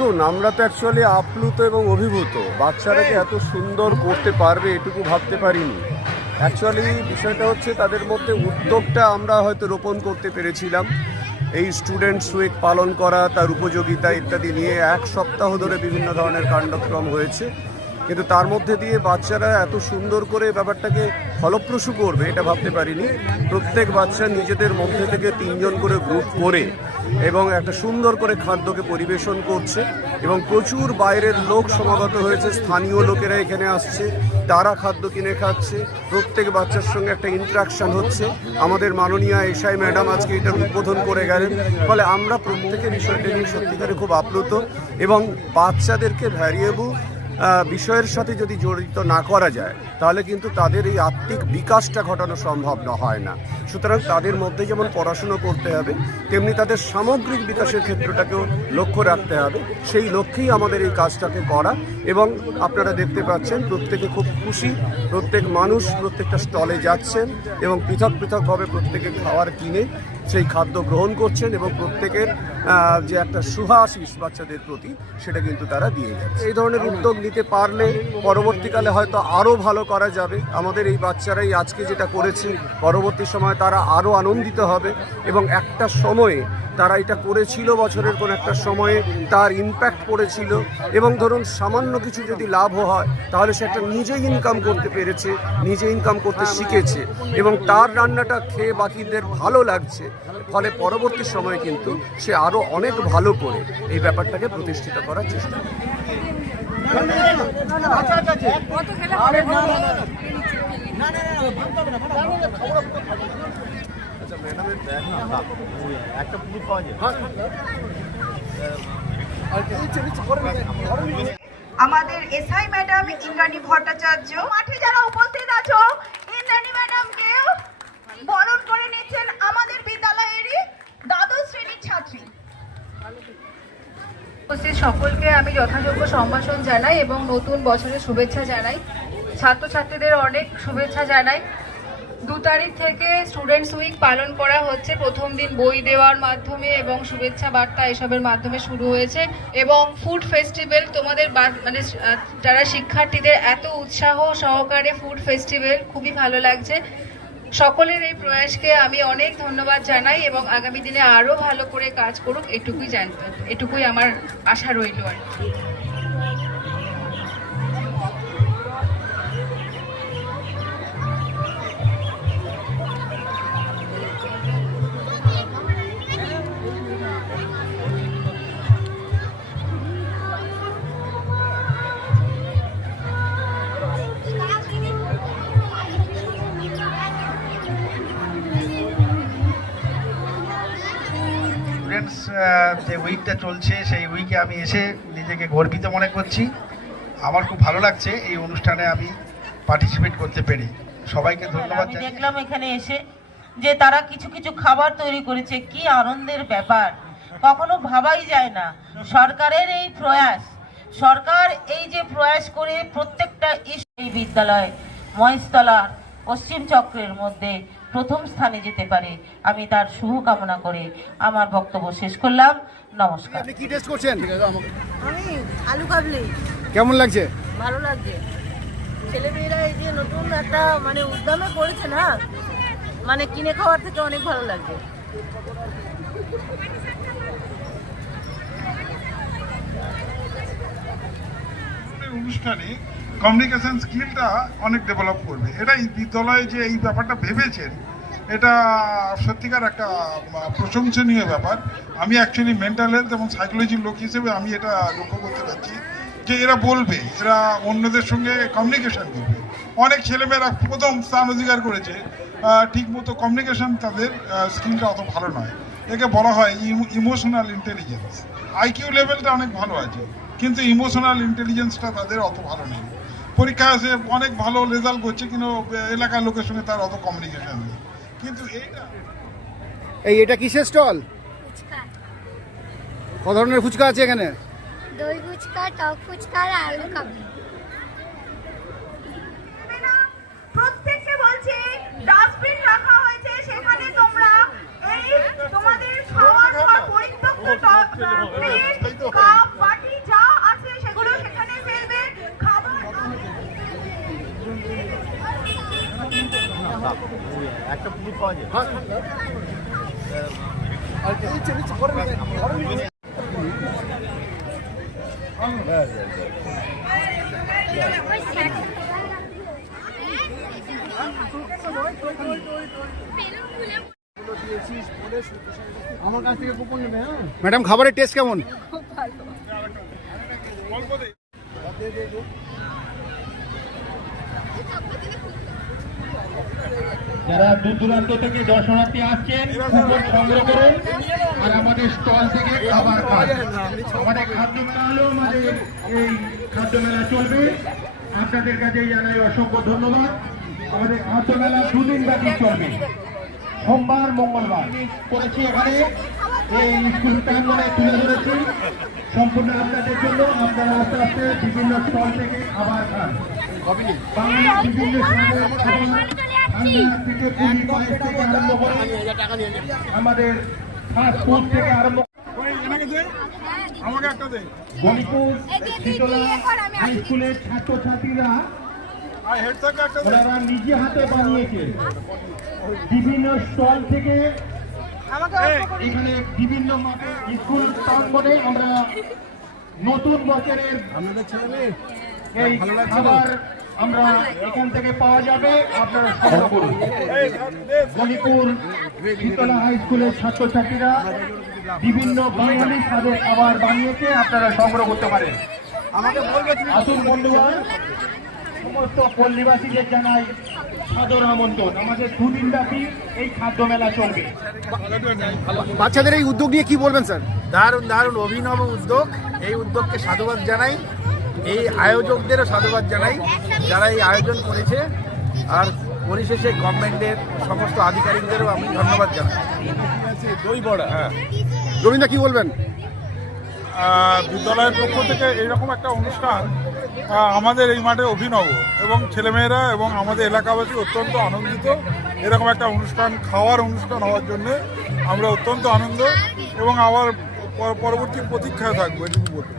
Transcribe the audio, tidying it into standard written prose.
দেখুন, আমরা তো অ্যাকচুয়ালি আপ্লুত এবং অভিভূত। বাচ্চারাকে এত সুন্দর করতে পারবে এটুকু ভাবতে পারিনি। অ্যাকচুয়ালি বিষয়টা হচ্ছে তাদের মধ্যে উদ্যোগটা আমরা হয়তো রোপণ করতে পেরেছিলাম। এই স্টুডেন্টস উইক পালন করা, তার উপযোগিতা ইত্যাদি নিয়ে 1 সপ্তাহ ধরে বিভিন্ন ধরনের কাণ্ডক্রম হয়েছে, কিন্তু তার মধ্যে দিয়ে বাচ্চারা এত সুন্দর করে ব্যাপারটাকে ফলপ্রসূ করবে এটা ভাবতে পারিনি। প্রত্যেক বাচ্চা নিজেদের মধ্যে থেকে 3 জন করে গ্রুপ করে এবং একটা সুন্দর করে খাদ্যকে পরিবেশন করছে এবং প্রচুর বাইরের লোক সমাগত হয়েছে। স্থানীয় লোকেরা এখানে আসছে, তারা খাদ্য কিনে খাচ্ছে, প্রত্যেক বাচ্চার সঙ্গে একটা ইন্টারাকশন হচ্ছে। আমাদের মাননীয় এসআই ম্যাডাম আজকে এটার উদ্বোধন করে গেলেন। ফলে আমরা প্রত্যেকে বিষয়টা নিয়ে সত্যিকারে খুব আপ্লুত এবং বাচ্চাদেরকে ভ্যারিয়েবল বিষয়ের সাথে যদি জড়িত না করা যায় তাহলে কিন্তু তাদের এই আত্মিক বিকাশটা ঘটানো সম্ভব হয় না। সুতরাং তাদের মধ্যে যেমন পড়াশুনো করতে হবে, তেমনি তাদের সামগ্রিক বিকাশের ক্ষেত্রটাকেও লক্ষ্য রাখতে হবে। সেই লক্ষ্যেই আমাদের এই কাজটাকে করা এবং আপনারা দেখতে পাচ্ছেন প্রত্যেকে খুব খুশি। প্রত্যেক মানুষ প্রত্যেকটা স্টলে যাচ্ছেন এবং পৃথক পৃথকভাবে প্রত্যেকে খাবার কিনে সেই খাদ্য গ্রহণ করছেন এবং প্রত্যেকের যে একটা সুহাশিস বাচ্চাদের প্রতি সেটা কিন্তু তারা দিয়ে যাচ্ছে। এই ধরনের উদ্যোগ নিতে পারলে পরবর্তীকালে হয়তো আরও ভালো করা যাবে। আমাদের এই বাচ্চারাই আজকে যেটা করেছে, পরবর্তী সময় তারা আরও আনন্দিত হবে এবং একটা সময়ে তারা এটা করেছিল, বছরের কোন একটা সময়ে তার ইম্প্যাক্ট পড়েছিল এবং ধরুন সামান্য কিছু যদি লাভ হয় তাহলে সে একটা নিজে ইনকাম করতে পেরেছে, নিজে ইনকাম করতে শিখেছে এবং তার রান্নাটা খেয়ে বাকিদের ভালো লাগছে। ফলে পরবর্তী সময়ে কিন্তু সে আরও অনেক ভালো করে এই ব্যাপারটাকে প্রতিষ্ঠিত করার চেষ্টা করে। আমাদের এসআই ম্যাডাম ইন্দ্রাণী ভট্টাচার্য মাঠে যারা উপস্থিত আছো, ইন্দ্রাণী ম্যাডামকে বরণ করে নিচ্ছেন আমাদের বিদ্যালয়েরই দ্বাদশ শ্রেণীর ছাত্রী। উপস্থিত সকলকে আমি যথাযোগ্য সম্ভাষণ জানাই এবং নতুন বছরের শুভেচ্ছা জানাই। ছাত্রছাত্রীদের অনেক শুভেচ্ছা জানাই। 2 তারিখ থেকে স্টুডেন্টস উইক পালন করা হচ্ছে। প্রথম দিন বই দেওয়ার মাধ্যমে এবং শুভেচ্ছা বার্তা এসবের মাধ্যমে শুরু হয়েছে এবং ফুড ফেস্টিভ্যাল, তোমাদের মানে যারা শিক্ষার্থীদের এত উৎসাহ সহকারে ফুড ফেস্টিভ্যাল, খুবই ভালো লাগছে। সকলের এই প্রয়াসকে আমি অনেক ধন্যবাদ জানাই এবং আগামী দিনে আরও ভালো করে কাজ করুক এটুকুই আমার আশা রইল আর কি। যে উইকটা চলছে সেই উইকে আমি এসে নিজেকে গর্বিত মনে করছি। আমার খুব ভালো লাগছে এই অনুষ্ঠানে আমি পার্টিসিপেট করতে পেরে। সবাইকে ধন্যবাদ। আমি দেখলাম এখানে এসে যে তারা কিছু কিছু খাবার তৈরি করেছে, কি আনন্দের ব্যাপার, কখনো ভাবাই যায় না। সরকারের এই প্রয়াস, সরকার এই যে প্রয়াস করে প্রত্যেকটা এই বিদ্যালয় মহেশতলার পশ্চিম চক্রের মধ্যে প্রথম স্থানে যেতে পারে, আমি তার শুভকামনা করে আমার বক্তব্য শেষ করলাম। নমস্কার। আপনি কি টেস্ট করছেন? আমি আলু কাবলি। কেমন লাগছে? ভালো লাগছে। ছেলেমেয়েরা এই যে নতুন একটা মানে উদ্যমে করেছে না, মানে কিনে খাওয়ার থেকে অনেক ভালো লাগছে। অনুষ্ঠানে কমিউনিকেশন স্কিলটা অনেক ডেভেলপ করবে। এটা এই বিদ্যালয়ে যে এই ব্যাপারটা ভেবেছেন, এটা সত্যিকার একটা প্রশংসনীয় ব্যাপার। আমি অ্যাকচুয়ালি মেন্টাল হেলথ এবং সাইকোলজির লোক হিসেবে আমি এটা লক্ষ্য করতে পারছি যে এরা বলবে, এরা অন্যদের সঙ্গে কমিউনিকেশন করবে। অনেক ছেলেমেয়েরা প্রথম স্থান অধিকার করেছে, ঠিকমতো কমিউনিকেশন তাদের স্কিলটা অত ভালো নয়। একে বলা হয় ইমোশনাল ইন্টেলিজেন্স। আইকিউ লেভেলটা অনেক ভালো আছে, কিন্তু ইমোশনাল ইন্টেলিজেন্সটা তাদের অত ভালো নেই। পরীক্ষায় এসে অনেক ভালো রেজাল্ট করছে, কিন্তু এলাকার লোকের সঙ্গে তার অত কমিউনিকেশন নেই। কিন্তু এটা কিসের স্টল? কত ধরনের ফুচকা আছে এখানে? দই ফুচকা, টক ফুচকা আর আলু কাবলি। প্রত্যেককে বলছি ডাস্টবিন রাখা হয়েছে, সেখানে তোমরা এই তোমাদের খাওয়ার পর পরিত্যক্ত প্লেট, কাপ, বাটি ম্যাডাম খাবারের টেস্ট কেমন? যারা দূর দূরান্ত থেকে দর্শনার্থী আসছেন কুপন সংগ্রহ করুন আর আমাদের স্টল থেকে খাবার খান। আমাদের খাদ্য মেলা হলো আমাদের এই খাদ্য মেলা চলবে। আপনাদের কাছে জানাই অসংখ্য ধন্যবাদ। আমাদের খাদ্য মেলা 2 দিন ব্যাপী চলবে, সোমবার মঙ্গলবার করেছি। এখানে এই স্কুল প্রাঙ্গণে তুলে ধরেছি সম্পূর্ণ আপনাদের জন্য। আপনারা আস্তে আস্তে বিভিন্ন স্টল থেকে খাবার খান। বাংলার বিভিন্ন স্বাদের খাবার ঠান্ডা থেকে পুরি পায়েস থেকে আরম্ভ করে আমাদের ফাস্ট ফুড থেকে আরম্ভ গণিপুর শীতলা হাই স্কুলের ছাত্রছাত্রীরা ওনারা নিজে হাতে বানিয়েছে বিভিন্ন স্টল থেকে। এখানে বিভিন্ন স্কুল প্রাঙ্গণে আমরা নতুন বছরের এই খাবার আমরা এখান থেকে পাওয়া যাবে, আপনারা সংগ্রহ করুন। গণিপুর শীতলা হাই স্কুলের ছাত্রছাত্রীরা বিভিন্ন বাঙালি স্বাদের খাবার বানিয়েছে, আপনারা সংগ্রহ করতে পারেন। আসুন বন্ধুগণ, সমস্ত পল্লীবাসীদের জানাই সাদর আমন্ত্রণ। আমাদের 2 দিন ব্যাপী এই খাদ্য মেলা চলবে। বাচ্চাদের এই উদ্যোগ নিয়ে কি বলবেন স্যার? দারুণ দারুণ অভিনব উদ্যোগ। এই উদ্যোগকে সাধুবাদ জানাই, এই আয়োজকদেরও সাধুবাদ জানাই যারা এই আয়োজন করেছে, আর পরিশেষে গভর্নমেন্টের সমস্ত আধিকারিকদেরও আমি ধন্যবাদ জানাই। দই বড়া, হ্যাঁ। রবীন্দ্র কি বলবেন? বিদ্যালয়ের পক্ষ থেকে এইরকম একটা অনুষ্ঠান আমাদের এই মাঠে অভিনব, এবং ছেলেমেয়েরা এবং আমাদের এলাকাবাসী অত্যন্ত আনন্দিত। এরকম একটা অনুষ্ঠান, খাওয়ার অনুষ্ঠান হওয়ার জন্য আমরা অত্যন্ত আনন্দ, এবং আবার পরবর্তী প্রতীক্ষায় থাকবো, এটুকু বলতে।